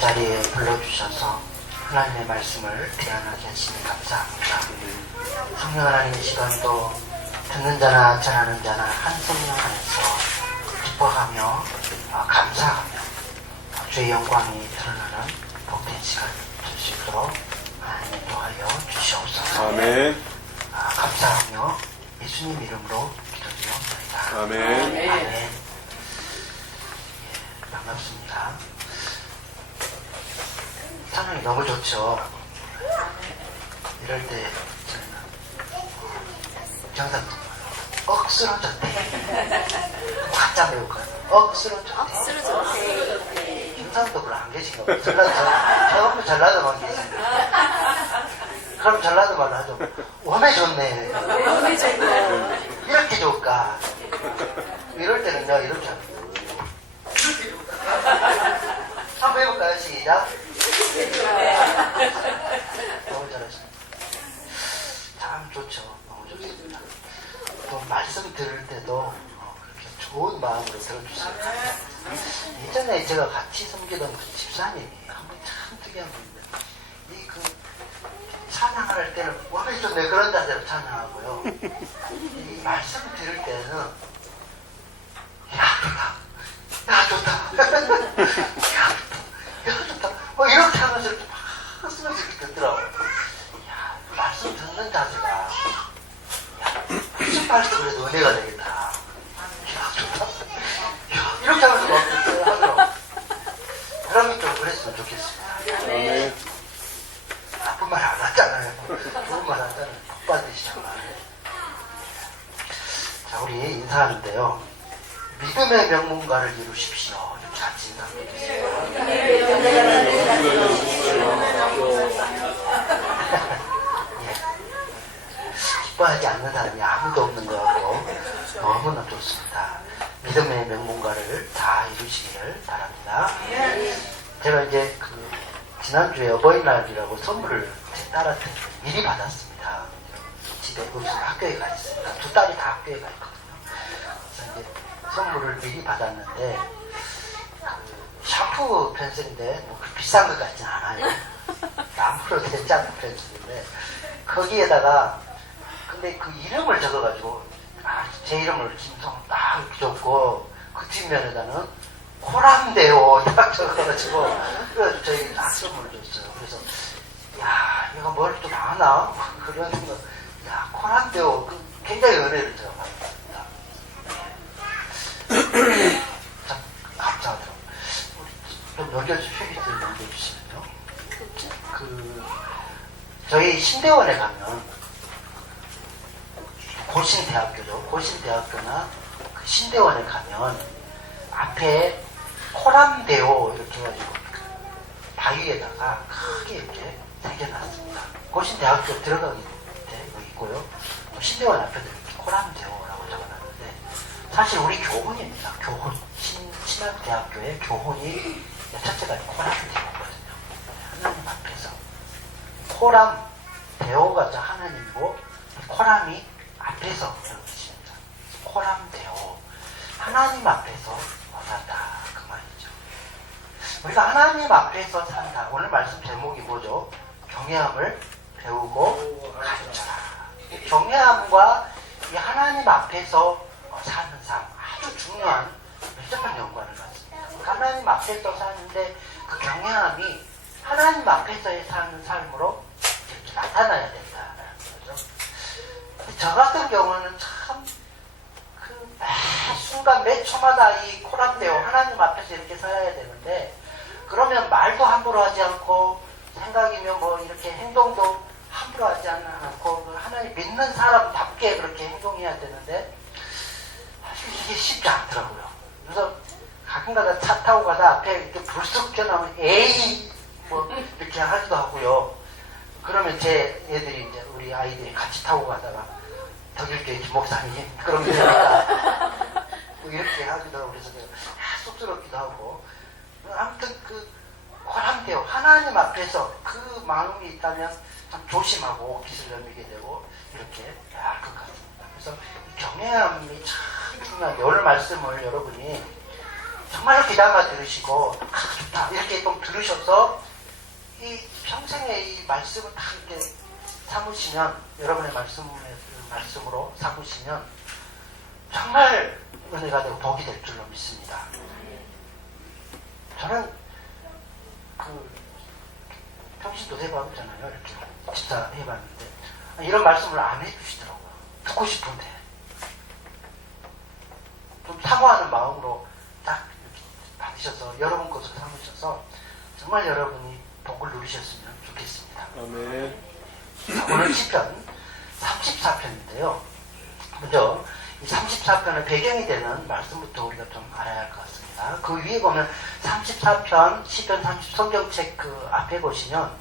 자리에 불러주셔서 하나님의 말씀을 대안하게 하시니 감사합니다. 성령 하나님의 시간도 듣는 자나 전하는 자나 한 성령 안에서 기뻐하며 감사하며 주의 영광이 드러나는 복된 시간 될 수 있도록 하나님 인도하여 주시옵소서. 아멘. 감사하며 예수님 이름으로 기도드립니다. 아멘. 아멘. 예, 반갑습니다. 찬양이 너무 좋죠. 이럴 때 저는 경상도 억스러졌대. 화짝 배울까요? 억스러졌대. 경상도를 안 계신가 봐요. 전라도 전라도만 계십니다. 그럼 전라도 말로 하죠. 웜에 좋네. 웜에 좋네. 이렇게 좋을까? 이럴 때는요, 이렇게 합니다. 한번 해볼까요? 시작. 너무 잘하십니다. 참 좋죠. 너무 좋습니다. 또 말씀 들을 때도 그렇게 좋은 마음으로 들어주시고. 예전에 제가 같이 섬기던 그 집사님이 한 분 참 특이한 분인데, 찬양할 때는 웜에 좋네 그런 자세로 찬양하고요. 이 말씀 들을 때는 야 좋다. 야 좋다. 이렇게 하면서 막 쓰러지게 되더라고요. 야, 말씀 듣는 자세가 무슨 말씀 그래도 은혜가 되겠다. 야 좋다. 야, 이렇게 하면서 막 하더라고요. 여러분 좀 그랬으면 좋겠습니다. 네. 나쁜 말 안 하잖아요. 좋은 말 하잖아요. 복 받으시잖아요. 자, 우리 인사하는데요. 믿음의 명문가를 이루십시오. 이렇게 같이 인사하겠습니다. 예. 기뻐하지 않는 사람이 아무도 없는 것 같고 너무나 좋습니다. 믿음의 명문가를 다 이루시기를 바랍니다. 제가 이제 지난주에 어버이날이라고 선물을 제 딸한테 미리 받았습니다. 집에 무슨 학교에 가 있습니다. 두 딸이 다 학교에 가 있거든요. 그래서 이제 선물을 미리 받았는데 샴푸 펜슬인데 뭐 비싼 것 같진 않아요. 나무로 된 샴푸 펜슬인데 거기에다가 근데 그 이름을 적어가지고 제 이름을 김성 딱 적고 그 뒷면에다는 코람데오 딱 적어가지고 그래서 저희 선물을 줬어요. 그래서 야 이거 뭘 또 나오나 그런 거. 야 코람데오 굉장히 은혜를 제가 받았습니다. 참 감사하더라고요. 우리 좀 넘겨주시겠어요? 넘겨주시면요. 저희 신대원에 가면 고신대학교죠. 고신대학교나 그 신대원에 가면 앞에 코람데오 이렇게 해가지고 바위에다가 크게 이렇게 새겨놨습니다. 고신대학교 들어가기 있고요. 신대원 앞에도 이렇게 코람데오라고 적어놨는데 사실 우리 교훈입니다. 교훈. 신학대학교의 교훈이 첫째가 코람데오거든요. 하나님 앞에서 코람데오가 하나님이고 코람이 앞에서 이런 뜻입니다. 코람데오. 하나님 앞에서 산다. 그 말이죠. 우리가 하나님 앞에서 산다. 오늘 말씀 제목이 뭐죠? 경외함을 배우고 가르쳐라. 경외함과 이 하나님 앞에서 사는 삶 아주 중요한 밀접한 연관을 갖습니다. 하나님 앞에서 사는데 그 경외함이 하나님 앞에서 사는 삶으로 이렇게 나타나야 된다라는 거죠. 저 같은 경우는 참 순간 매 초마다 이 코람데오 하나님 앞에서 이렇게 서야 되는데 그러면 말도 함부로 하지 않고 생각이면 뭐 이렇게 행동도 함부로 하지 않고 하나님 믿는 사람답게 그렇게 행동해야 되는데 사실 이게 쉽지 않더라고요. 그래서 가끔가다 차 타고 가다 앞에 이렇게 불쑥 튀어나오면 에이 뭐 이렇게 하기도 하고요. 그러면 제 애들이 이제 우리 아이들이 같이 타고 가다가 덕일교회 김목사님 그런 게 되니까 뭐 이렇게 하기도 하고 그래서 내가 쑥스럽기도 하고 아무튼 코람데오 하나님 앞에서 그 마음이 있다면 참 조심하고 기술 넘기게 되고 이렇게 할 것 같습니다. 그래서 이 경외함이 참 중요한데 오늘 말씀을 여러분이 정말로 귀담아 들으시고 좋다 이렇게 좀 들으셔서 이 평생의 이 말씀을 다 이렇게 삼으시면 여러분의 말씀으로 삼으시면 정말 은혜가 되고 복이 될 줄로 믿습니다. 저는 평신도 해봤잖아요. 이렇게 진짜 해봤는데 이런 말씀을 안 해주시더라고요. 듣고 싶은데 좀 사모하는 마음으로 딱 이렇게 받으셔서 여러분 것을 삼으셔서 정말 여러분이 복을 누리셨으면 좋겠습니다. 아멘. 오늘 시편 34편인데요. 먼저 이 34편의 배경이 되는 말씀부터 우리가 좀 알아야 할 것 같습니다. 그 위에 보면 34편, 시편 30 성경책 그 앞에 보시면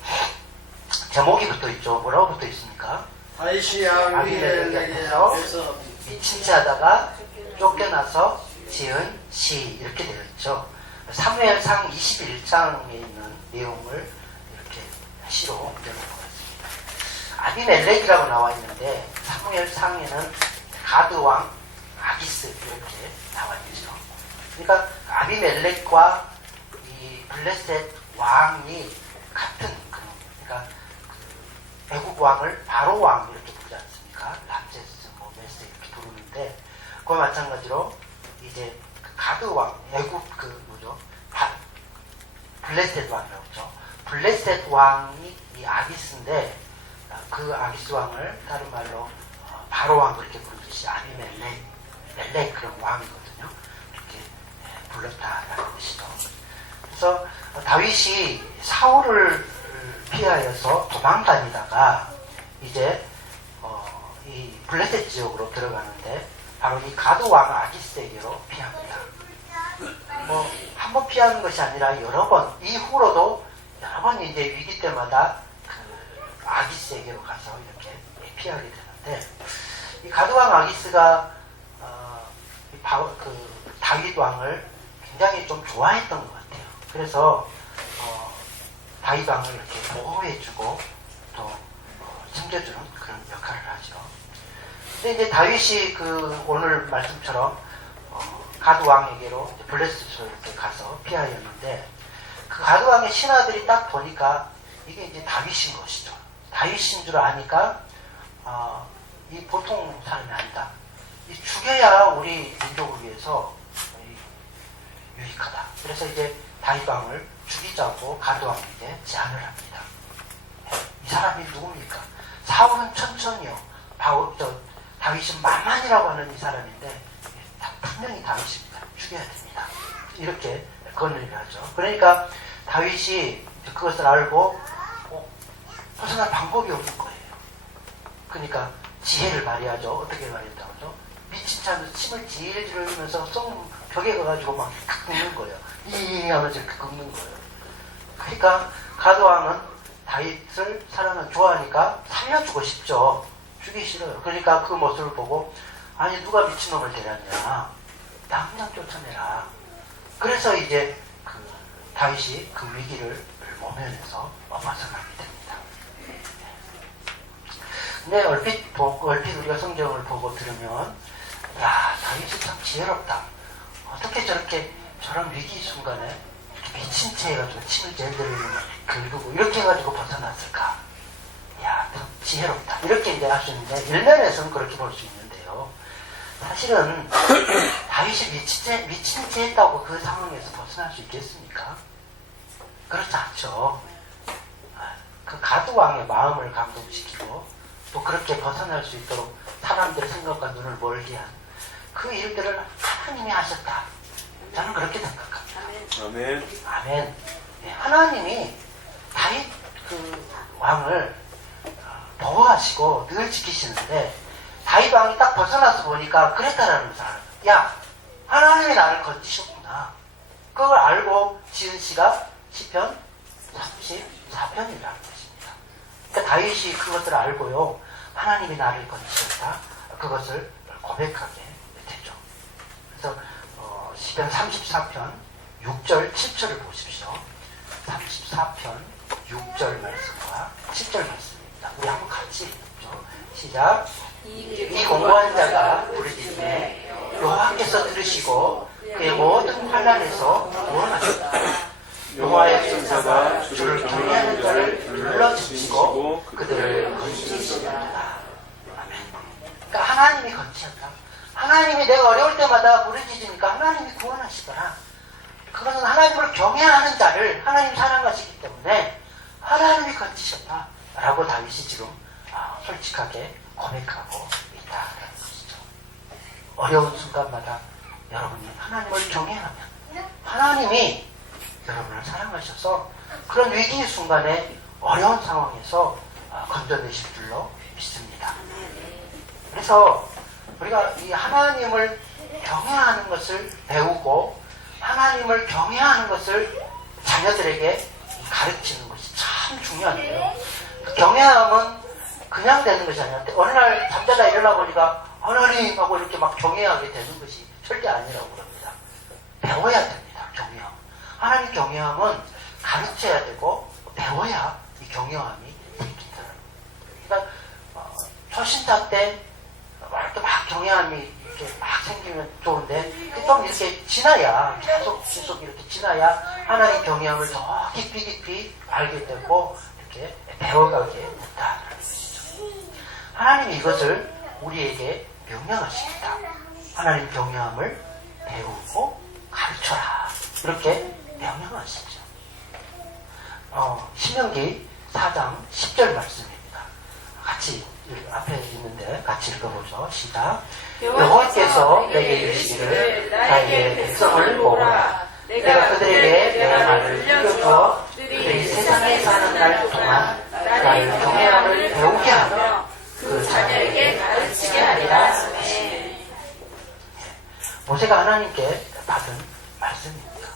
제목이 붙어 있죠. 뭐라고 붙어 있습니까? 아비멜렉에게 앞에서 미친자다가 쫓겨나서 지은 시 이렇게 되어 있죠. 사무엘상 21장에 있는 내용을 이렇게 시로 옮겨놓은 것 같습니다. 아비멜렉이라고 나와 있는데 사무엘상에는 가드왕 아기스 이렇게 나와 있죠. 그러니까 아비멜렉과 이 블레셋 왕이 같은 그러니까 애국 왕을 바로 왕 이렇게 부르지 않습니까? 람세스, 메스 이렇게 부르는데 그와 마찬가지로 이제 가드 왕, 애국 블레셋 왕이라고 그러죠. 블레셋 왕이 이 아기스인데 그 아기스 왕을 다른 말로 바로 왕 그렇게 부르듯이 멜렉 그런 왕이거든요. 이렇게 불렀다라는 뜻이죠. 그래서 다윗이 사울을 피하여서 도망다니다가 이제 이 블레셋 지역으로 들어가는데 바로 이 가드 왕 아기스에게로 피합니다. 한 번 피하는 것이 아니라 여러 번 이후로도 여러 번 이제 위기 때마다 그 아기스에게로 가서 이렇게 피하게 되는데 이 가드 왕 아기스가 다윗 왕을 굉장히 좀 좋아했던 것 같아요. 그래서 다윗 왕을 이렇게 보호해주고 또 챙겨주는 그런 역할을 하죠. 근데 이제 다윗이 오늘 말씀처럼 가드 왕에게로 블레셋으로 이렇게 가서 피하였는데 그 가드 왕의 신하들이 딱 보니까 이게 이제 다윗인 것이죠. 다윗인 줄 아니까 이 보통 사람이 아니다. 이 죽여야 우리 민족을 위해서 유익하다. 그래서 이제 다윗 왕을 죽이자고 가드 왕에게 제안을 합니다. 이 사람이 누굽니까? 사울은 천천히요. 다윗은 만만이라고 하는 이 사람인데 분명히 다윗입니다. 죽여야 됩니다. 이렇게 건의를 하죠. 그러니까 다윗이 그것을 알고 벗어날 방법이 없는 거예요. 그러니까 지혜를 발휘하죠. 어떻게 발휘했다고 하죠? 미친 차면서 침을 질질 흘리면서 벽에 가가지고 막 긁는 거예요. 이 하면서 이렇게 긁는 거예요. 그러니까 가드왕은 다윗을 사랑을 좋아하니까 살려주고 싶죠. 죽이기 싫어요. 그러니까 그 모습을 보고 아니 누가 미친놈을 데렸냐. 당장 쫓아내라. 그래서 이제 다윗이 그 위기를 모면해서 벗어나게 됩니다. 근데 얼핏 우리가 성경을 보고 들으면 야 다윗이 참 지혜롭다. 어떻게 저런 위기 순간에 이렇게 미친 채 해가지고 침을 제대로 긁고 이렇게 해가지고 벗어났을까. 야 참 지혜롭다. 이렇게 이제 할 수 있는데 일면에서는 그렇게 볼 수 있는데요. 사실은 다윗이 미친 채 했다고 그 상황에서 벗어날 수 있겠습니까? 그렇지 않죠. 그 가드 왕의 마음을 감동시키고 또 그렇게 벗어날 수 있도록 사람들의 생각과 눈을 멀게 한 그 일들을 하나님이 하셨다. 저는 그렇게 생각합니다. 아멘. 아멘. 네, 하나님이 다윗 왕을 보호하시고 늘 지키시는데 다윗 왕이 딱 벗어나서 보니까 그랬다라는 사람. 야, 하나님이 나를 건지셨구나. 그걸 알고 지은 시가 시편 34편이라는 것입니다. 그러니까 다윗이 그것을 알고요. 하나님이 나를 건지셨다. 그것을 고백하게 되죠. 그래서 시편 34편 6절 7절을 보십시오. 34편 6절 말씀과 7절 말씀입니다. 우리 한번 같이 읽죠. 시작. 이 공고한 자가 부르짖음에 여호와께서 들으시고 그의 모든 환난에서 구원하셨다. 여호와의 천사가 주를 경외하는 자를 불러주시고 그들을 건지시리라. 그러니까 하나님이 건지셨다. 하나님이 내가 어려울 때마다 부르짖으니까 하나님이 구원하시더라. 그것은 하나님을 경외하는 자를 하나님 사랑하시기 때문에 하나님이 건지셨다 라고 다윗이 지금 솔직하게 고백하고 있다라는 것이죠. 어려운 순간마다 여러분이 하나님을 경외하면 하나님이 여러분을 사랑하셔서 그런 위기의 순간에 어려운 상황에서 건져내실 줄로 믿습니다. 그래서 우리가 이 하나님을 경외하는 것을 배우고 하나님을 경외하는 것을 자녀들에게 가르치는 것이 참 중요한데요. 그 경외함은 그냥 되는 것이 아니라 어느 날 잠자다 일어나 보니까 하나님 하고 이렇게 막 경외하게 되는 것이 절대 아니라고 그럽니다. 배워야 됩니다. 경외함. 하나님 경외함은 가르쳐야 되고 배워야 이 경외함이 생긴다. 그러니까 초신자 때 이렇게 막 경외함이 이렇게 막 생기면 좋은데 좀 이렇게 지나야 계속 이렇게 지나야 하나님 경외함을 더 깊이 알게 되고 이렇게 배워가게 된다는 것이죠. 하나님이 이것을 우리에게 명령하십니다. 하나님 경외함을 배우고 가르쳐라. 이렇게 명령하시죠. 신명기 4장 10절 말씀입니다. 같이 앞에 있는데 같이 읽어보죠. 시작. 여호와께서 내게 이르시기를 나에게 백성을 모으라. 내가 그들에게 내 말을 들려주어 그들이 세상에 사는 날 동안 나의 경외함을 배우게 하며 그 자녀에게 가르치게 하리라. 모세가 하나님께 받은 말씀입니다.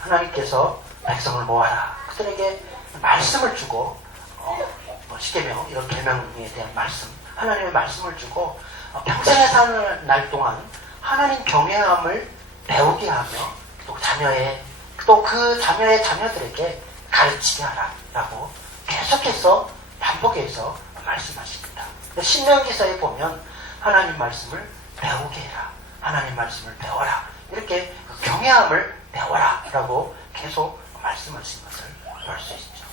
하나님께서 백성을 모아라. 그들에게 말씀을 주고 십계명 이런 계명에 대한 말씀, 하나님의 말씀을 주고 평생에 사는 날 동안 하나님 경외함을 배우게 하며 또 그 자녀의 자녀들에게 가르치게 하라라고 계속해서 반복해서 말씀하십니다. 신명기서에 보면 하나님 말씀을 배우게 해라, 하나님 말씀을 배워라, 이렇게 경외함을 배워라라고 계속 말씀하신 것을 볼 수 있죠.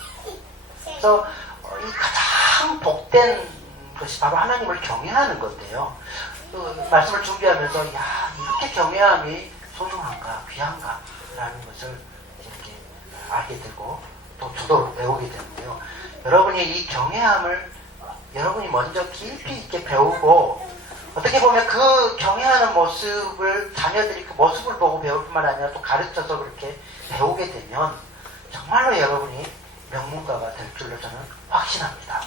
그래서 이 가장 복된 것이 바로 하나님을 경외하는 건데요. 그 말씀을 준비하면서 이렇게 경외함이 소중한가 귀한가라는 것을 이렇게 알게 되고 또 저도 배우게 되는데요. 여러분이 이 경외함을 여러분이 먼저 깊이 있게 배우고 어떻게 보면 그 경외하는 모습을 자녀들이 그 모습을 보고 배울 뿐만 아니라 또 가르쳐서 그렇게 배우게 되면 정말로 여러분이 명문가가 될 줄로 저는 확신합니다.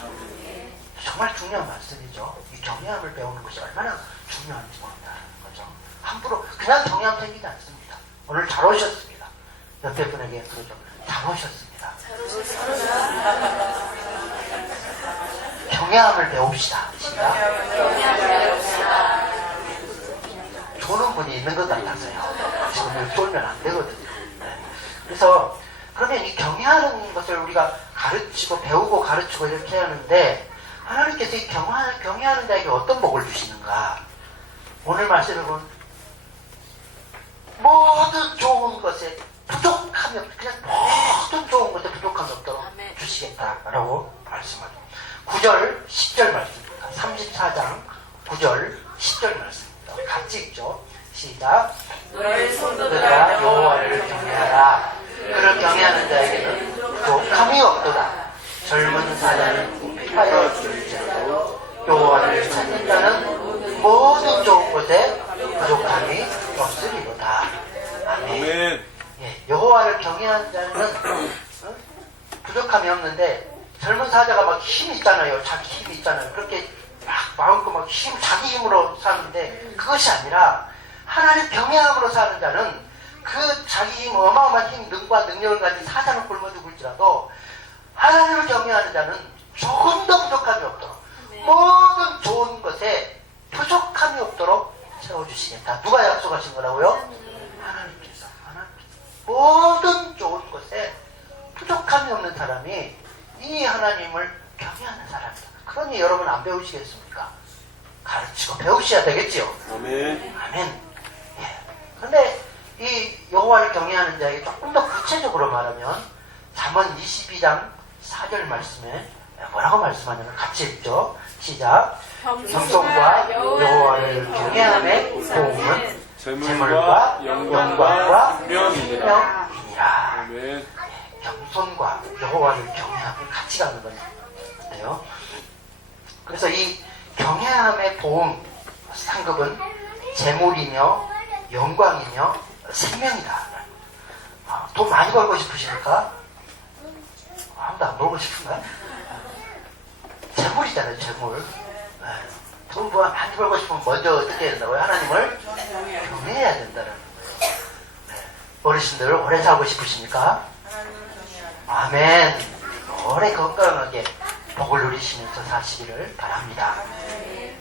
정말 중요한 말씀이죠. 이 경외함을 배우는 것이 얼마나 중요한지 모른다는 거죠. 함부로 그냥 경외함 생기지 않습니다. 오늘 잘 오셨습니다. 옆에 분에게 그러죠. 잘 오셨습니다. 경외함을 배웁시다. 시작. 조는 분이 있는 것 같아서요. 지금 쫄면 안 되거든요. 네. 그래서 그러면 이 경외하는 것을 우리가 가르치고 배우고 가르치고 이렇게 하는데 하나님께서 이 경외하는 자에게 어떤 복을 주시는가? 오늘 말씀을 보면 모든 좋은 것에 부족함이 없도록 그냥 모든 좋은 것에 부족함이 없도록 주시겠다라고 말씀하죠. 9절 10절 말씀입니다. 34장 9절 10절 말씀입니다. 같이 읽죠. 시작. 너의 너희가 여호와를 경외하라. 그를 경외하는 자에게는 부족함이 없도다. 젊은 사자는 꿈하여 줄지라도 여호와를 찾는 자는 모든 좋은 것에 부족함이 없으리로다. 아멘. 예, 여호와를 경외하는 자는 부족함이 없는데 젊은 사자가 막 힘이 있잖아요. 자기 힘이 있잖아요. 그렇게 막 마음껏 막 자기 힘으로 사는데 그것이 아니라 하나님 경외함으로 사는 자는 그 자기 힘, 어마어마한 힘, 능과 능력을 가진 사자는 굶어 죽을지라도 하나님을 경외하는 자는 조금도 부족함이 없도록 모든 좋은 것에 부족함이 없도록 채워주시겠다. 누가 약속하신 거라고요? 하나님께서. 모든 좋은 것에 부족함이 없는 사람이 이 하나님을 경외하는 사람이다. 그러니 여러분 안 배우시겠습니까? 가르치고 배우셔야 되겠지요. 아멘. 아멘. 예. 그런데 이 여호와를 경외하는 자에게 조금 더 구체적으로 말하면 잠언 22장 4절 말씀에 뭐라고 말씀하냐면 같이 읽죠. 시작. 겸손과 여호와를 경외함의 보응은 재물과 영광과 생명이니라. 겸손과 여호와를 경외함을 같이 가는 건데요. 그래서 이 경외함의 보응 상급은 재물이며 영광이며 생명이다. 돈 많이 벌고 싶으십니까? 아무도 안 벌고 싶은가? 재물이잖아요, 재물. 돈 많이 벌고 싶으면 먼저 어떻게 해야 된다고요? 하나님을 경외해야 된다는 거예요. 어르신들 오래 살고 싶으십니까? 아멘. 오래 건강하게 복을 누리시면서 사시기를 바랍니다.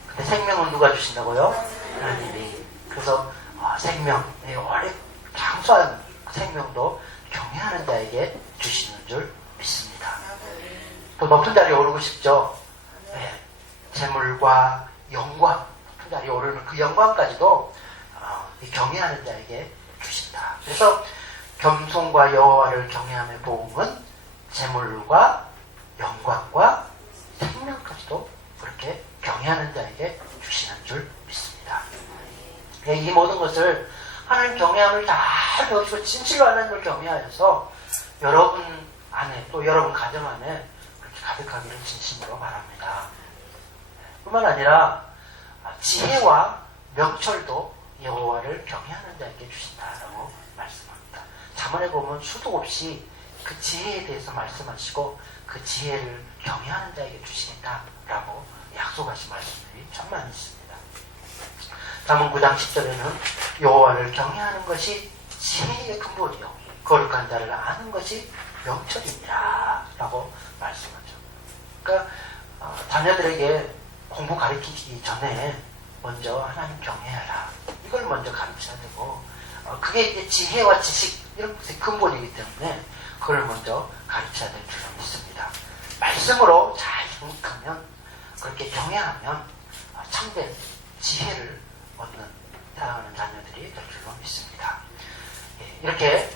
근데 생명은 누가 주신다고요? 하나님이. 그래서 생명, 오래 장수한 생명도 경외하는 자에게 주시는 줄 믿습니다. 또 높은 자리에 오르고 싶죠? 재물과 영광, 높은 자리에 오르는 그 영광까지도 경외하는 자에게 주신다. 그래서 겸손과 여호와를 경외함의 보응은 재물과 영광과 생명까지도 그렇게 경외하는 자에게 주시는 줄 믿습니다. 이 모든 것을 하나님 경외함을 잘 배우시고 진실로 하나님을 경외하여서 여러분 안에 또 여러분 가정 안에 그렇게 가득하기를 진심으로 바랍니다. 뿐만 아니라 지혜와 명철도 여호와를 경외하는 자에게 주신다라고 말씀합니다. 잠언에 보면 수도 없이 그 지혜에 대해서 말씀하시고 그 지혜를 경외하는 자에게 주시겠다라고 약속하신 말씀들이 참 많이 있습니다. 잠언 9장 10절에는 여호와를 경외하는 것이 지혜의 근본이요 거룩한 자를 아는 것이 명철이니라 라고 말씀하죠. 그러니까 자녀들에게 공부 가르치기 전에 먼저 하나님 경외하라 이걸 먼저 가르쳐야 되고 그게 이제 지혜와 지식 이런 것의 근본이기 때문에 그걸 먼저 가르쳐야 될 줄로 믿습니다. 말씀으로 잘 생각하면 그렇게 경외하면 참된 지혜를 얻는 사랑하는 자녀들이 될 줄로 믿습니다. 이렇게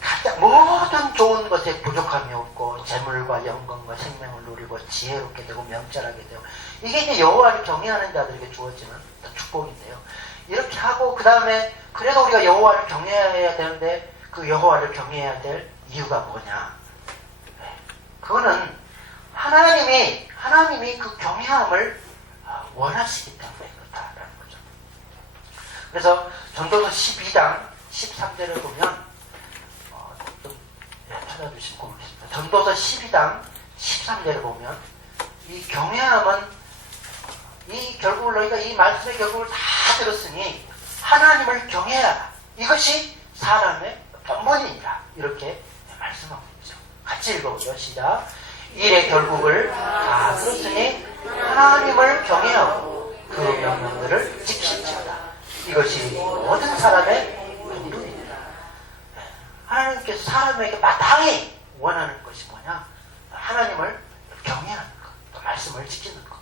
가장 모든 좋은 것에 부족함이 없고 재물과 영광과 생명을 누리고 지혜롭게 되고 명철하게 되고 이게 이제 여호와를 경외하는 자들에게 주어지는 축복인데요. 이렇게 하고 그 다음에 그래도 우리가 여호와를 경외해야 되는데 그 여호와를 경외해야 될 이유가 뭐냐? 그거는 하나님이 그 경외함을 원하시기 때문에 그렇다라는 거죠. 그래서 전도서 12장 13절을 보면 찾아주시면 고맙겠습니다. 전도서 12장 13절을 보면 이 경외함은 이 결국을 너희가 이 말씀의 결국을 다 들었으니 하나님을 경외하라. 이것이 사람의 본분이니라. 이렇게 말씀하고 있죠. 같이 읽어보죠. 시작. 일의 결국을 다 들었으니 하나님을 경외하고 그 명령들을 지킬지어다. 이것이 모든 사람의 본분이니라. 하나님께서 사람에게 마땅히 원하는 것이 뭐냐? 하나님을 경외하는 것, 또 말씀을 지키는 것.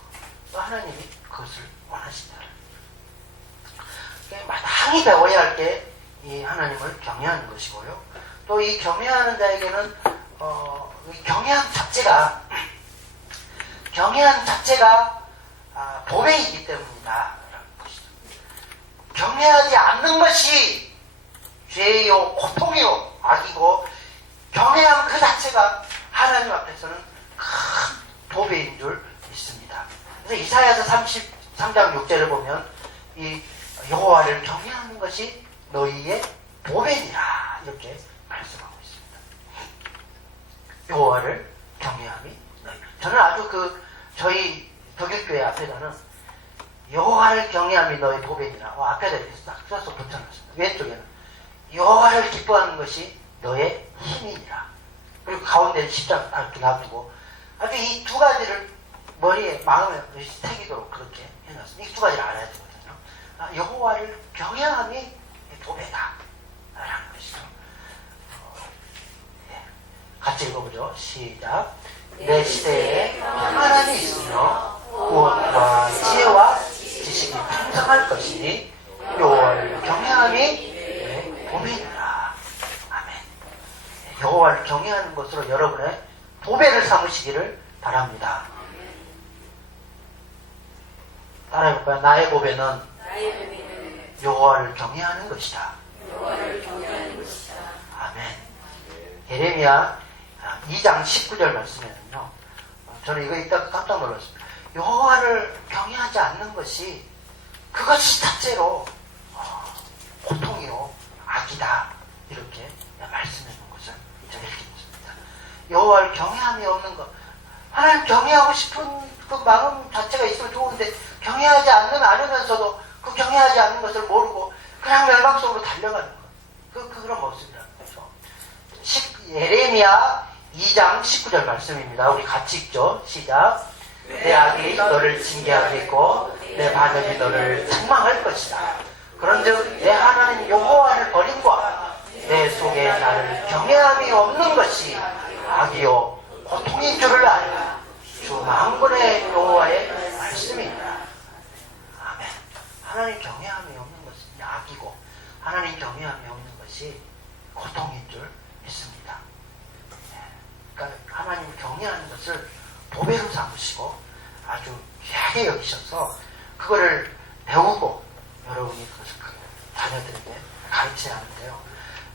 또 하나님이 그것을 원하신다. 마땅히 배워야 할 게 이 하나님을 경외하는 것이고요. 또 이 경외하는 자에게는 이 경외함 자체가 보배이기 때문이다. 경외하지 않는 것이 죄요, 고통이요, 악이고 경외함 그 자체가 하나님 앞에서는 큰 보배인 줄 믿습니다. 그래서 이사야서 33장 6절을 보면 이 여호와를 경외하는 것이 너희의 보배니라 이렇게 말씀하고 있습니다. 여호와를 경외함이 너희. 저는 아주 저희 독일교회 앞에다는 여호와를 경외함이 너희 보배니라 앞에다 이렇게 딱 써서 붙여놨습니다. 왼쪽에는 여호와를 기뻐하는 것이 너의 힘이니라. 그리고 가운데 십자가 딱 이렇게 놔두고 아주 이 두 가지를 머리에 마음에 새기도록 그렇게 해놨습니다. 이 두 가지를 알아야 되거든요. 여호와를 경외함이 보배다 라는 것이죠. 같이 읽어보죠. 시작. 내 시대에 평안함이 있으며 구원과 지혜와 지식이 풍성할 것이니 여호와를 경외함이 내 보배니라. 아멘. 여호와를 경외하는 것으로 여러분의 보배를 삼으시기를 바랍니다. 따라해볼까요? 나의 보배는 여호와를 경외하는 것이다. 아멘. 예레미야 2장 19절 말씀에는요, 저는 이거 읽다가 깜짝 놀랐습니다. 여호와를 경외하지 않는 것이 그것이 자체로 고통이요 악이다, 이렇게 말씀해 놓은 것을 제가 읽습니다. 여호와를 경외함이 없는 것, 하나님 경외하고 싶은 그 마음 자체가 있으면 좋은데 경외하지 않으면서도 그 경외하지 않는 것을 모르고 그냥 멸망 속으로 달려가는 것, 그런 모습이라는 거죠. 예레미야 2장 19절 말씀입니다. 우리 같이 읽죠. 시작. 내 악이 너를 징계하겠고 내 반역이 너를 책망할 것이다. 그런즉 내 하나님 여호와를 버림과 내 속에 나를 경외함이 없는 것이 악이요 고통인 줄을 알라. 주 만군의 여호와의 말씀입니다. 아멘. 하나님 경외함이 없는 것은 악이고 하나님 경외함이 없는 것이 고통인 줄 믿습니다. 그러니까 하나님을 경외하는 것을 보배로 삼으시고 아주 귀하게 여기셔서 그거를 배우고 여러분이 그것을 자녀들에게 가르쳐야 하는데요.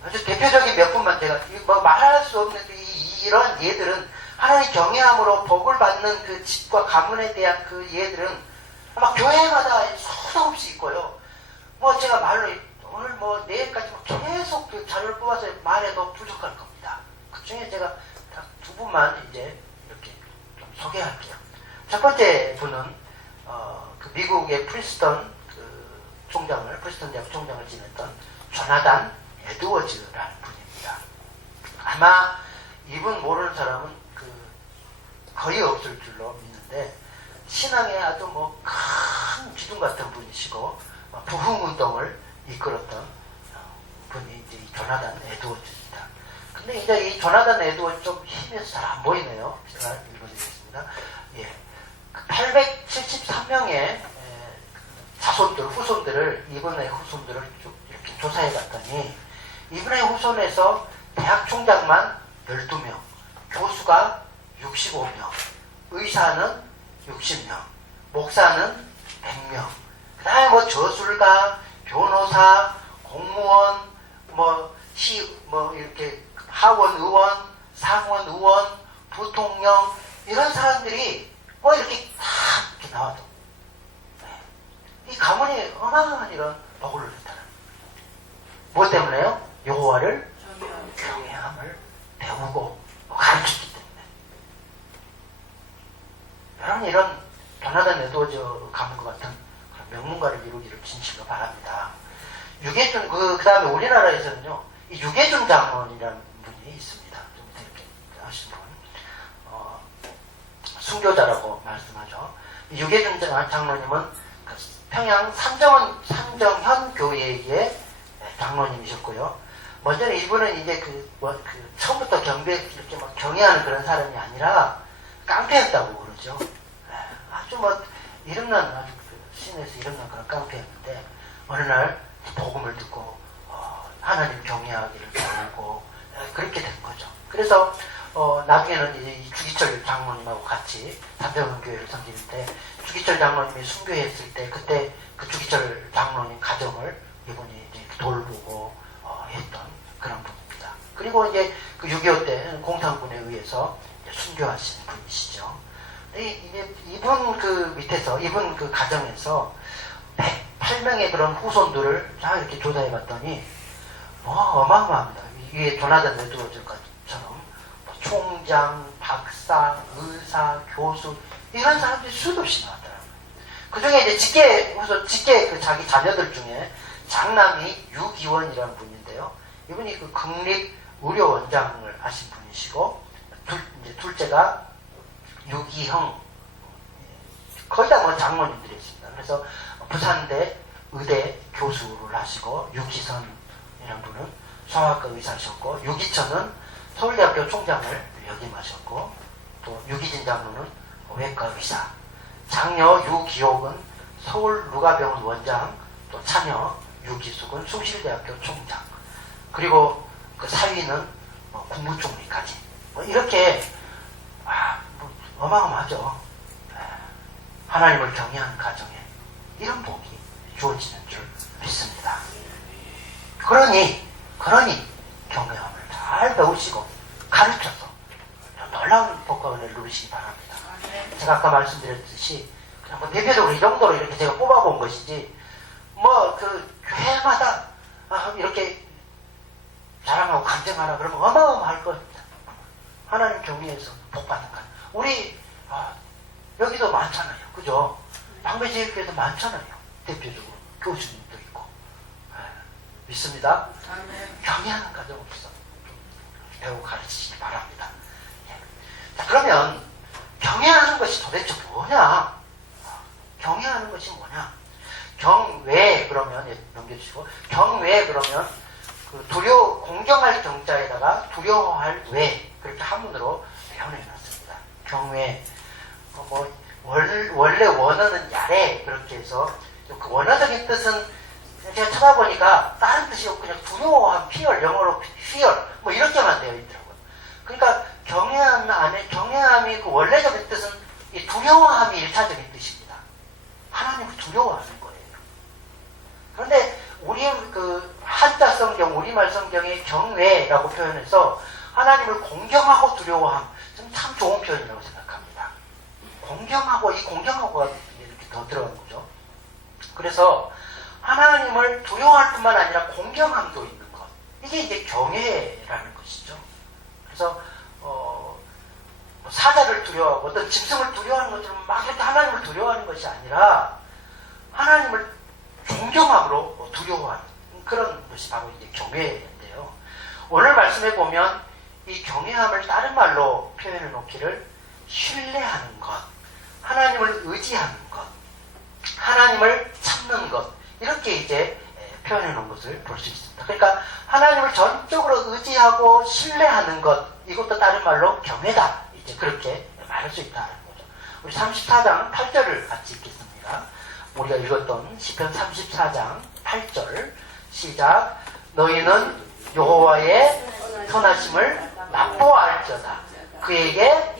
아주 대표적인 몇 분만 제가 뭐 말할 수 없는 이런 예들은 하나님 경외함으로 복을 받는 그 집과 가문에 대한 그 예들은 아마 교회마다 수도 없이 있고요. 뭐 제가 말로 오늘 뭐 내일까지 계속 그 자료를 뽑아서 말해도 부족할 겁니다. 그 중에 제가 딱 두 분만 이제 이렇게 좀 소개할게요. 첫 번째 분은 그 미국의 프린스턴 대학 총장을 지냈던 조나단 에드워즈라는 분입니다. 아마 이분 모르는 사람은 거의 없을 줄로 믿는데 신앙에 아주 뭐 큰 기둥 같은 분이시고 부흥운동을 이끌었던 분이 이제 이 조나단 에드워즈입니다. 근데 이제 이 조나단 에드워즈 좀 힘에서 잘 안 보이네요. 제가 읽어드리겠습니다. 예. 873명의 후손들을, 이분의 후손들을 쭉 이렇게 조사해 봤더니, 이분의 후손에서 대학 총장만 12명, 교수가 65명, 의사는 60명, 목사는 100명, 그 다음에 뭐 저술가, 변호사, 공무원, 이렇게 하원 의원, 상원 의원, 부통령, 이런 사람들이 이렇게 다 이렇게 나와도 이 가문이 어마어마한 이런 복을 누렸다는. 뭐 때문에요? 여호와를 경외함을 배우고 가르쳤기 때문에. 여러분, 이런 조나단 에드워즈 가문과 같은 그런 명문가를 이루기를 진실로 바랍니다. 유계준, 그 다음에 우리나라에서는요, 이 유계준 장로님이라는 분이 있습니다. 좀 이렇게 하신 분. 순교자라고 말씀하죠. 이 유계준 장로님은 평양 산정현 교회의 장로님이셨고요. 먼저는 이분은 이제 처음부터 이렇게 막 경외하는 그런 사람이 아니라 깡패였다고 그러죠. 아주 이름난, 아주 신에서 이름난 그런 깡패였는데, 어느 날 복음을 듣고, 하나님 경외하기를 배우고, 그렇게 된 거죠. 그래서, 나중에는 이제 이 주기철 장로님하고 같이 산정현 교회를 섬기는데, 주기철 장로님이 순교했을 때, 그때 그 주기철 장로님 가정을 이분이 이제 돌보고 했던 그런 분입니다. 그리고 이제 그 6.25 때 공산군에 의해서 순교하신 분이시죠. 이제 이분 밑에서, 이분 가정에서 108명의 그런 후손들을 다 이렇게 조사해 봤더니, 어마어마합니다. 이게 조나단 에드워즈처럼 총장, 박사, 의사, 교수, 이런 사람들이 수도 없이 나왔더라고요. 그 중에 이제 직계 자기 자녀들 중에 장남이 유기원이라는 분인데요. 이분이 국립의료원장을 하신 분이시고, 이제 둘째가 유기형, 거의 다 장모님들이 있습니다. 그래서 부산대 의대 교수를 하시고, 유기선이라는 분은 성악과 의사셨고, 유기천은 서울대학교 총장을 역임하셨고, 또 유기진 장로는 외과 의사, 장녀 유기옥은 서울 누가병원 원장, 또 차녀 유기숙은 숭실대학교 총장. 그리고 그 사위는 국무총리까지. 이렇게, 뭐 어마어마하죠. 하나님을 경외하는 가정에 이런 복이 주어지는 줄 믿습니다. 그러니 경외함을 잘 배우시고 가르쳐서 놀라운 복과 은혜를 누리시기 바랍니다. 제가 아까 말씀드렸듯이 그냥 뭐 대표적으로 이 정도로 이렇게 제가 뽑아본 것이지 그 교회마다 이렇게 자랑하고 간증하라 그러면 어마어마할 겁니다. 하나님 경외에서 복받는 것. 우리 여기도 많잖아요. 그죠? 방배제일교회도 많잖아요. 대표적으로 교수님도 있고. 믿습니다. 경외하는 가정으로서 배우고 가르치시기 바랍니다. 자, 그러면 경외하는 것이 도대체 뭐냐? 경외하는 것이 뭐냐? 경외 그러면 넘겨주시고 경외 그러면 그 공경할 경자에다가 두려워할 외 그렇게 한문으로 표현해놨습니다. 경외 원래 원어는 야래 그렇게 해서 그 원어적인 뜻은 제가 찾아보니까 다른 뜻이 없고 그냥 두려워함, fear, 영어로 fear 이렇게만 되어 있더라고요. 그러니까 경외함이 그 원래적인 뜻은 이 두려워함이 일차적인 뜻입니다. 하나님을 두려워하는 거예요. 그런데 우리 그 한자 성경, 우리말 성경의 경외라고 표현해서 하나님을 공경하고 두려워함, 참 좋은 표현이라고 생각합니다. 공경하고 이 공경하고가 이렇게 더 들어간 거죠. 그래서 하나님을 두려워할 뿐만 아니라 공경함도 있는 것. 이게 이제 경외라는 것이죠. 그래서 사자를 두려워하고 어떤 짐승을 두려워하는 것처럼 막 이렇게 하나님을 두려워하는 것이 아니라 하나님을 존경함으로 두려워하는 그런 것이 바로 이제 경외인데요. 오늘 말씀에 보면 이 경외함을 다른 말로 표현해 놓기를 신뢰하는 것, 하나님을 의지하는 것, 하나님을 찾는 것 이렇게 이제 표현해 놓은 것을 볼 수 있습니다. 그러니까 하나님을 전적으로 의지하고 신뢰하는 것 이것도 다른 말로 경외다 이제 그렇게 말할 수 있다는 거죠. 우리 34장 8절을 같이 읽겠습니다. 우리가 읽었던 시편 34장 8절 시작. 너희는 여호와의 선하심을 맛보아할지어다. 그에게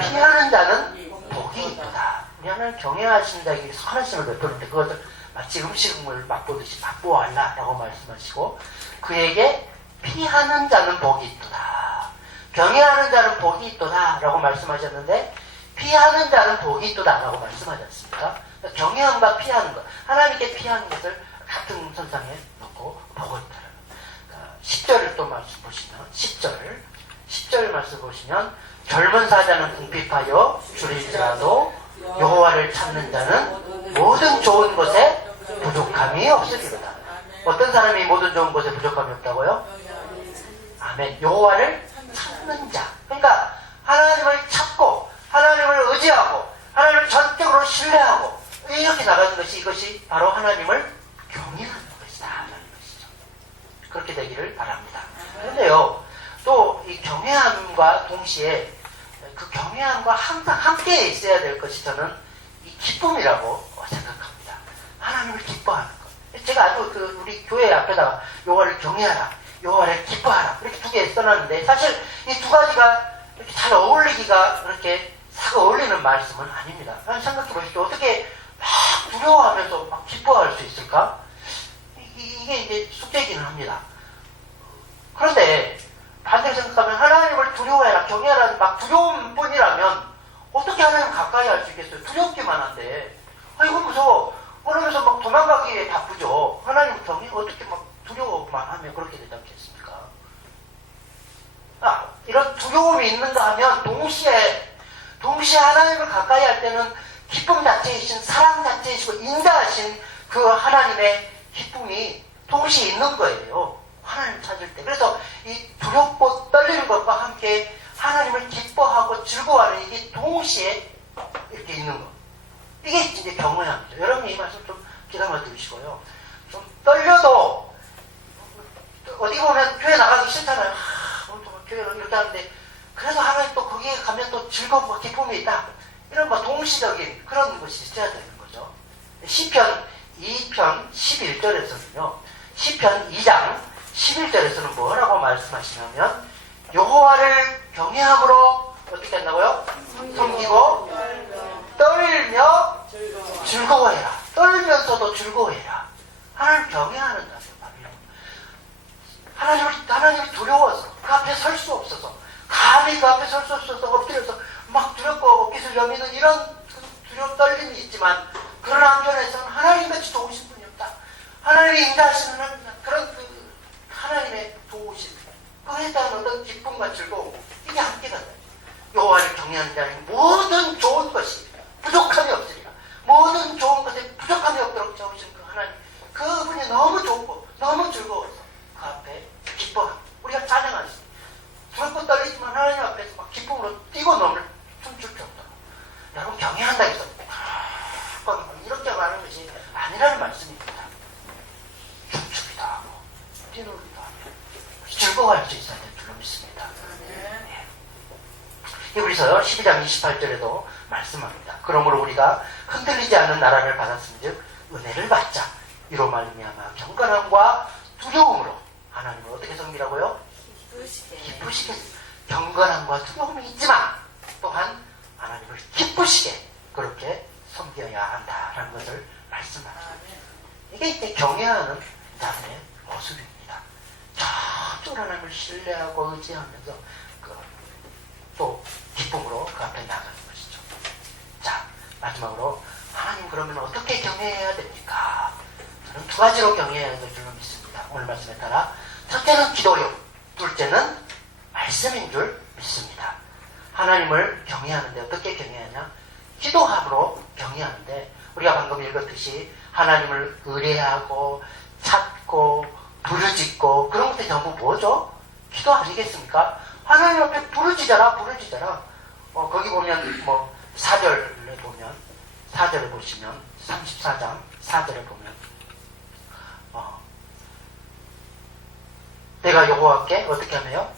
피하는 자는 복이 있도다. 우리 하나님 경외하신 자에게 선하심을 베푸는데 그것을 마치 음식을 맛보듯이 맛보아하라고 말씀하시고 그에게 피하는 자는 복이 있도다. 경외하는 자는 복이 있도다 라고 말씀하셨는데 피하는 자는 복이 있도다 라고 말씀하지 않습니까? 경외함과 피하는 것, 하나님께 피하는 것을 같은 선상에 놓고 보고 있다는 10절을 또 말씀 보시면 10절 말씀 보시면 젊은 사자는 궁핍하여 줄일지라도 여호와를 찾는 자는 모든 좋은 것에 부족함이 없으리로다. 어떤 사람이 모든 좋은 것에 부족함이 없다고요? 아멘. 여호와를 찾는 자. 그러니까 하나님을 찾고 하나님을 의지하고 하나님을 전적으로 신뢰하고 이렇게 나가는 것이 이것이 바로 하나님을 경외하는 것이다 라는 것이죠. 그렇게 되기를 바랍니다. 그런데요 또 이 경외함과 동시에 그 경외함과 항상 함께 있어야 될 것이 저는 이 기쁨이라고 생각합니다. 하나님을 기뻐하는 것. 제가 아주 우리 교회 앞에다가 여호와를 경외하라, 여호와를 기뻐하라 이렇게 두 개 써놨는데 사실 이 두 가지가 이렇게 잘 어울리기가 그렇게 싹 어울리는 말씀은 아닙니다. 생각해 보십시오. 어떻게 막 두려워하면서 막 기뻐할 수 있을까? 이게 이제 숙제이기는 합니다. 그런데 반대로 생각하면 하나님을 두려워해라, 경외하라 막 두려운 뿐이라면 어떻게 하나님 가까이 할 수 있겠어요? 두렵기만 한데 이거 무서워. 그러면서 막 도망가기에 바쁘죠. 하나님 경외 어떻게 막 두려워만 하면 그렇게 되지 않겠습니까? 이런 두려움이 있는가 하면 동시에 하나님을 가까이 할 때는 기쁨 자체이신 사랑 자체이시고 인자하신 그 하나님의 기쁨이 동시에 있는 거예요. 하나님을 찾을 때. 그래서 이 두렵고 떨리는 것과 함께 하나님을 기뻐하고 즐거워하는 이게 동시에 이렇게 있는 것. 이게 이제 경외함이죠. 여러분 이 말씀 좀 기다려 들으시고요. 좀 떨려도 어디 보면 교회 나가기 싫잖아요. 교회를 이렇게 하는데 그래도 하나님 또 거기에 가면 또 즐겁고 기쁨이 있다. 이런 동시적인 그런 것이 있어야 되는 거죠. 시편 2편 11절에서는요. 시편 2장 11절에서는 뭐라고 말씀하시냐면 여호와를 경외함으로 어떻게 한다고요? 섬기고 떨며 즐거워해라. 떨면서도 즐거워해라. 하나님 경외하는 자세요. 하나님이 두려워서 그 앞에 설 수 없어서 감히 그 앞에 설 수 없어서 엎드려서 막 두렵고 어깨를 여미는 이런 두려움 떨림이 있지만 그런 한편에서는 하나님같이 도우신 분이 없다. 하나님이 인도하시는 그런 그 하나님의 도우심 그에 대한 어떤 기쁨과 즐거움 이게 함께 간다. 여호와를 경외하는 자는 모든 좋은 것이 부족함이 없으리라. 모든 좋은 것에 부족함이 없도록 채우신 그 하나님 그분이 너무 좋고 너무 즐거워서 그 앞에 기뻐합니다. 우리가 찬양하지 두렵고 떨리지만 하나님 앞에서 막 기쁨으로 뛰고 넘을 춤출 게 없다. 여러분 경외한다 해서 이렇게 말하는 것이 아니라는 말씀입니다. 춤추기도 하고 뛰놀기도 하고 즐거워할 수 있어야 될 줄로 믿습니다. 네. 히브리서 12장 28절에도 말씀합니다. 그러므로 우리가 흔들리지 않는 나라를 받았은즉 은혜를 받자. 이로 말미암아 경건함과 두려움으로 하나님을 어떻게 섬기라고요? 기쁘시게. 경건함과 두려움이 있지만 또한 하나님을 기쁘시게 그렇게 섬겨야 한다라는 것을 말씀합니다. 이게 이제 경외하는 자들의 모습입니다. 저쪽 하나님을 신뢰하고 의지하면서 또 기쁨으로 그 앞에 나가는 것이죠. 자, 마지막으로 하나님 그러면 어떻게 경외해야 됩니까? 저는 두 가지로 경외해야 될 줄로 믿습니다. 오늘 말씀에 따라 첫째는 기도요, 둘째는 말씀인 줄 믿습니다. 하나님을 경외하는데 어떻게 경외하냐? 기도함으로 경외하는데 우리가 방금 읽었듯이 하나님을 의뢰하고 찾고 부르짖고 그런 것들이 전부 뭐죠? 기도 아니겠습니까? 하나님 앞에 부르짖어라. 거기 보면 4절에 보시면 34장 4절에 보면 내가 여호와께 어떻게 하며요?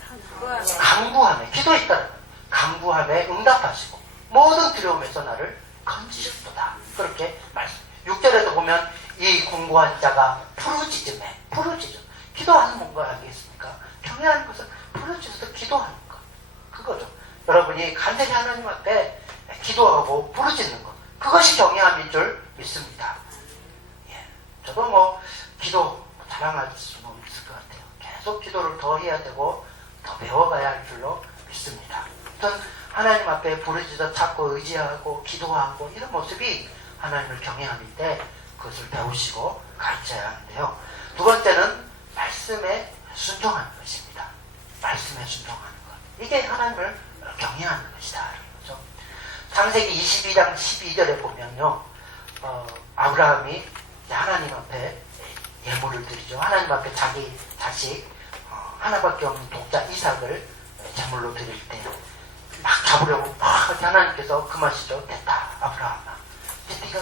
간구하며 기도에 따라 간구하며 응답하시고 모든 두려움에서 나를 건지셨도다. 그렇게 말씀. 6절에도 보면 이 공고한 자가 부르짖음. 기도하는 뭔가 아니겠습니까? 경외하는 것은 부르짖어서 기도하는 것. 그거죠. 여러분이 간절히 하나님 앞에 기도하고 부르짖는 것. 그것이 경외함인 줄 믿습니다. 예. 저도 기도 자랑할 수는 없을 것 같아요. 계속 기도를 더 해야 되고 더 배워가야 할 줄로 믿습니다. 어떤 하나님 앞에 부르짖어 찾고 의지하고 기도하고 이런 모습이 하나님을 경외함인데 그것을 배우시고 가르쳐야 하는데요. 두 번째는 말씀에 순종하는 것입니다. 말씀에 순종하는 것. 이게 하나님을 경외하는 것이다. 그렇죠? 창세기 22장 12절에 보면요. 아브라함이 하나님 앞에 예물을 드리죠. 하나님 앞에 자기 자식 하나밖에 없는 독자 이삭을 제물로 드릴 때 막 잡으려고 막 하나님께서 금하시죠. 됐다 아브라함아.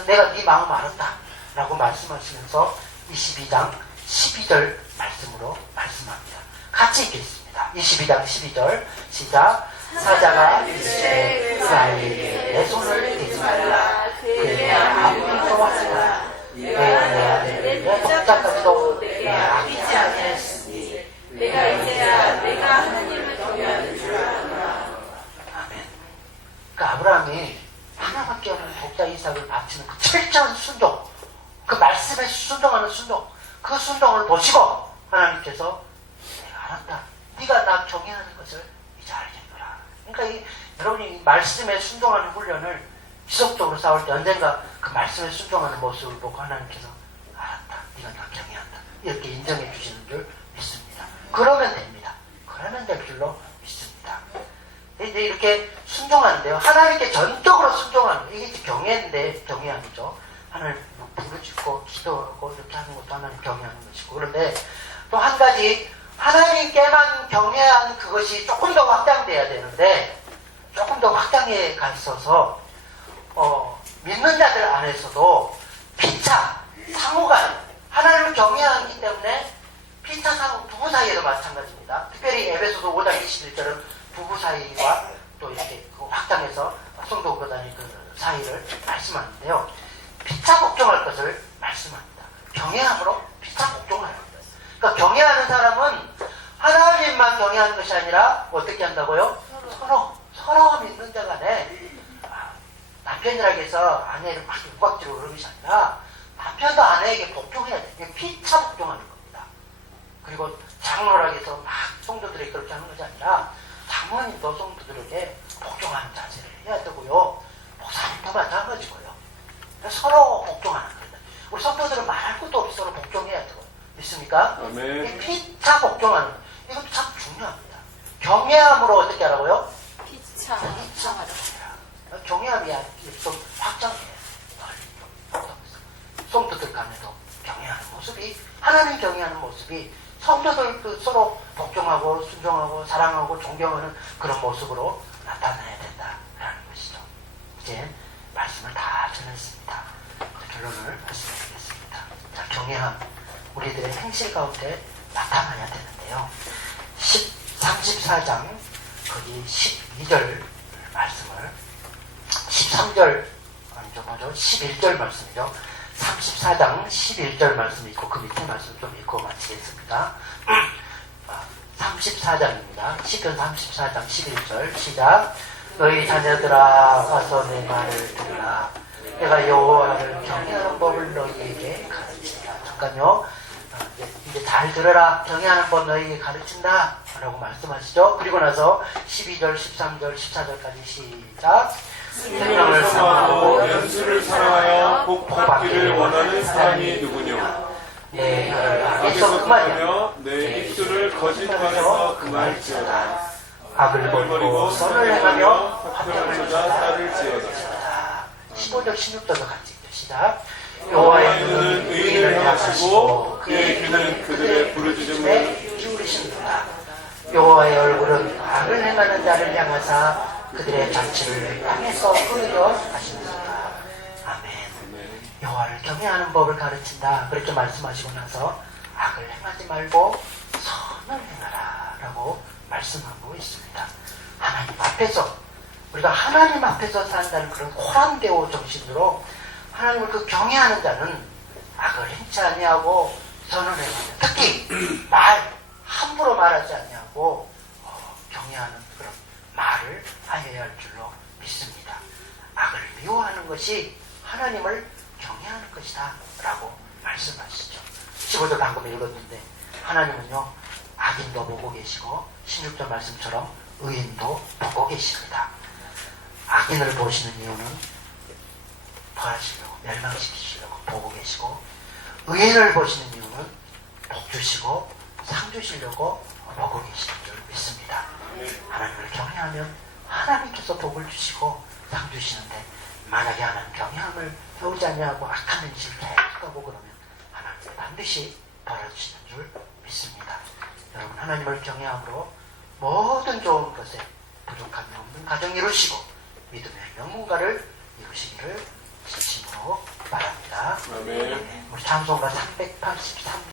내가 네 마음 알았다 라고 말씀하시면서 22장 12절 말씀으로 말씀합니다. 같이 읽겠습니다. 22장 12절 시작. 사자가 이르시되 이스라엘에게 내 손을 대지 말라. 그의 아무리 좋아하라. 내 아들을 내 독자까지도 내게 아끼지 않겠으니 내가 이제야 내가 하나님을 경외하는 줄 아노라. 아멘. 그 아브라함이 하나밖에 없는 독자 이삭을 바치는 그 철저한 순종, 그 말씀에 순종하는 순종, 그 순종을 보시고 하나님께서 내가 알았다. 네가 나 경외하는 것을 이제 알겠노라. 그러니까 여러분이 말씀에 순종하는 훈련을 지속적으로 쌓을 때 언젠가 그 말씀에 순종하는 모습을 보고 하나님께서 알았다. 네가 나 경외한다. 이렇게 인정해 주시는 줄 믿습니다. 그러면 됩니다. 그러면 될 줄로 믿습니다. 이제 이렇게 순종하는데요. 하나님께 전적으로 순종하는 거. 이게 경외인데 경외함이죠. 하나님 부르짖고 기도하고 이렇게 하는 것도 하나님 경외하는 것이고. 그런데 또 한 가지 하나님께만 경외하는 그것이 조금 더 확장돼야 되는데 조금 더 확장해 갔어서 믿는 자들 안에서도 피차, 상호간 하나님을 경외하기 때문에 피차 상호 부부 사이에도 마찬가지입니다. 특별히 에베소서 5장 21절은 부부 사이와 또 이렇게 확장해서 성도 교단의 그 사이를 말씀하는데요. 피차 복종할 것을 말씀합니다. 경외함으로 피차 복종하는 것. 그러니까 경외하는 사람은 하나님만 경외하는 것이 아니라 어떻게 한다고요? 서로 믿는 자 간에 남편이라고 해서 아내를 막 육박지로 그러는 것이 아니라 남편도 아내에게 복종해야 돼. 이게 피차 복종하는 겁니다. 그리고 장로라고 해서 막 성도들에게 그렇게 하는 것이 아니라 장로님도 성도들에게 복종하는 자세를 해야 되고요. 목사님도 마찬가지고요. 서로 복종하는 거예요. 우리 성도들은 말할 것도 없이 서로 복종해야 되고 믿습니까? 아멘. 이 피차 복종하는 거. 이것도 참 중요합니다. 경외함으로 어떻게 하라고요? 피차. 경외함이 좀 확장해요. 성도들 간에도 경외하는 모습이 하나님 경외하는 모습이 성도들 그 서로 복종하고 순종하고 사랑하고 존경하는 그런 모습으로 나타나야 된다라는 것이죠. 이제 말씀을 다 전했습니다. 결론을 말씀드리겠습니다. 자, 경외함 우리들의 행실 가운데 나타나야 되는데요. 34장 거기 12절 말씀을 13절 아니죠 뭐죠 11절 말씀이죠. 34장 11절 말씀 있고 그 밑에 말씀 좀 읽고 마치겠습니다. 34장입니다. 시편 34장 11절 시작. 너희 자녀들아 와서 내 말을 들으라. 내가 여호와를 경외하는 법을 너희에게 가르치리라. 잠깐요. 이제 잘 들어라. 경외하는 법 너희에게 가르친다 라고 말씀하시죠. 그리고 나서 12절 13절 14절까지 시작. 생명을 사랑하고 연수를 사랑하여 복받기를 원하는 사람이 누구뇨? 내 혀를 악에서 악에서 그만이야. 끊으며 내 입술을 거짓말에서 금할지어다. 악을 버리고 선을 행하며 화평을 찾아 딸을 지어다. 15절 16절도 같이 읽죠. 시작. 여호와의 눈은 의인을 향하시고 그의 귀는 그들의 부르짖음을 기울이십니다. 여호와의 얼굴은 악을 행하는 자를 향하사 그들의 자취를 땅에서 끊으려 하십니다. 아멘. 여호와를 경외하는 법을 가르친다. 그렇게 말씀하시고 나서 악을 행하지 말고 선을 행하라 라고 말씀하고 있습니다. 하나님 앞에서 우리가 하나님 앞에서 산다는 그런 호람대오 정신으로 하나님을 그 경외하는 자는 악을 행치 아니하고 선을 행하며 특히 함부로 말하지 아니하고 경외하는 그런 말을 하여야 할 줄로 믿습니다. 악을 미워하는 것이 하나님을 경외하는 것이다 라고 말씀하시죠. 15절 방금 읽었는데 하나님은요 악인도 보고 계시고 16절 말씀처럼 의인도 보고 계십니다. 악인을 보시는 이유는 벌하시려고 멸망시키시려고 보고 계시고 의인을 보시는 이유는 복 주시고 상 주시려고 보고 계시는 줄 믿습니다. 하나님을 경외하면 하나님께서 복을 주시고 상 주시는데 만약에 하나님 경외함을 배우지 않냐고 악한 행실을 계속하고 그러면 하나님은 반드시 벌어주시는 줄 믿습니다. 여러분 하나님을 경외함으로 모든 좋은 것에 부족함이 없는 가정 이루시고 믿음의 명문가를 이루시기를 진심으로 바랍니다. 아멘. 우리 찬송가 383